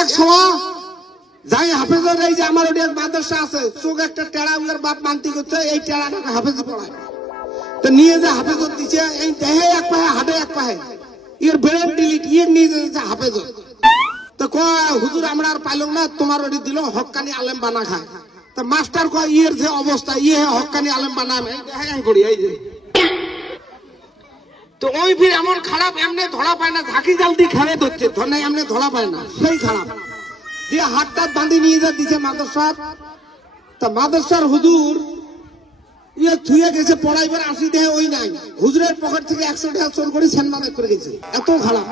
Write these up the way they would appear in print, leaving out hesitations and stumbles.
এক সময় যাই হাফেজের এই যে আমার ওটি মাদ্রাসা আছে, চোখ একটা টেড়া উনার বাপ মানতি করছে, এই টেড়াটাকে হাফেজ পড়ায়। তো নিয়ে যে হাফেজত দিচ্ছে, এই দেহে এক পাহে হাটে এক পাহে, এর ব্রেন ডিলিট ইয়ে নিয়ে যেতে হাফেজত। তো কয় হুজুর আমরা আর পাইলাম না, তোমার ওটি দিল হক্কানি আলেম বানা খায়। তো মাস্টার কয় ইয়ের যে অবস্থা, ইয়ে হক্কানি আলেম বানা করি এই যে। তো ওই ফির এমন খারাপ, এমনি ধরা পায় না, ঝাঁকি জাল দিয়ে খেলে ধরছে, ধরে এমনি ধরা পায় না, সেই খারাপ দিয়ে হাতটা বাঁধি নিয়ে যা দিছে মাদ্রাসার। তা মাদ্রাসার হুজুর ইয়ে থুয়ে গেছে পড়াইবার 80 টাকা ওই নাই, হুজুরের পকেট থেকে 100 টাকা চোর করে সেনমার করে গেছে, এত খারাপ।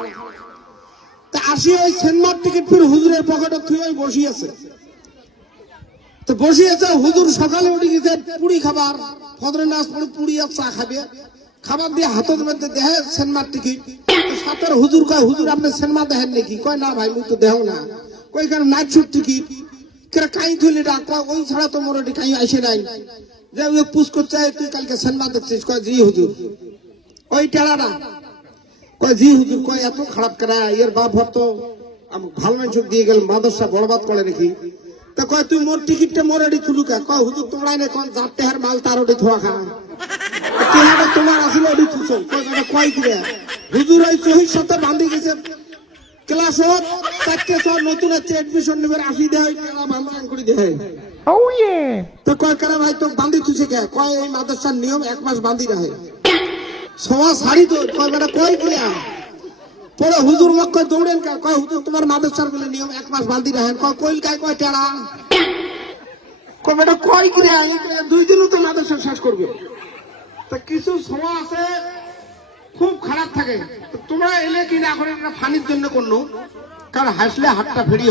তা আসি ওই সেনমার টিকিট ফির হুজুরের পকেটে থুয়ে ওই বসিয়েছে। তো বসিয়েছে, হুজুর সকালে উঠে গেছে পুরি খাবার, ফজরের নামাজ পড়ে পুরি আর চা খাবে, খাবার দিয়ে হাতের মধ্যে দেহে সেনমার টিকিট। সাথের হুজুর কয় হুজুর আপনি সেনমা দেখেন নাকি? কয় না ভাই মুই তো দেহ না। কই কারণ নাইট শুট টিকিট কেরা কাই থইলি ডাক্তার, ওই ছাড়া তো মোর কাই আসে নাই, যে ওই পুষ করছে তুই কালকে সেনমা দেখছিস? কয় জি হুজুর। ওই টেড়াটা কয় জি হুজুর। কয় এত খারাপ করা, এর বাপ তো ভালো মানুষ দিয়ে গেল, মাদ্রাসা বরবাদ করে নাকি? তা কয় তুই মোর টিকিটটা মোর এডি চুলুকা। কয় হুজুর তোমরা না কোন জাত টেহার মাল তার ওডি ধোয়া খা, টেহাটা তোমার আসলে ওডি থুছো। কয় কি রে হুজুর? ওই সহির সাথে বাঁধি গেছে ক্লাস হোক 4টে সব নতুন আছে এডমিশন নেবে 80 দেয়, টেলা বাঁধান করে দেয়। তো কয় কারা ভাই তো বাঁধি থুছে কে? কয় এই মাদ্রাসার নিয়ম 1 মাস বাঁধি রাখে, সওয়া শাড়ি তো। কয় বেটা কয় কি পরে হুজুর মক কয় দৌড়েন কা? কয় হুজুর তোমার মাদ্রাসার বলে নিয়ম 1 মাস বাঁধি রাখেন। কয় কইল কায়? কয় টেড়া। কয় বেটা কয় কি রে? 2 দিনও তো মাদ্রাসা শেষ করবে। তা কিছু সময় আছে খুব খারাপ থাকে, তোমরা এলে কি না করে ফানির জন্য করলো, কারণ হাসলে হাতটা ফেরি হয়।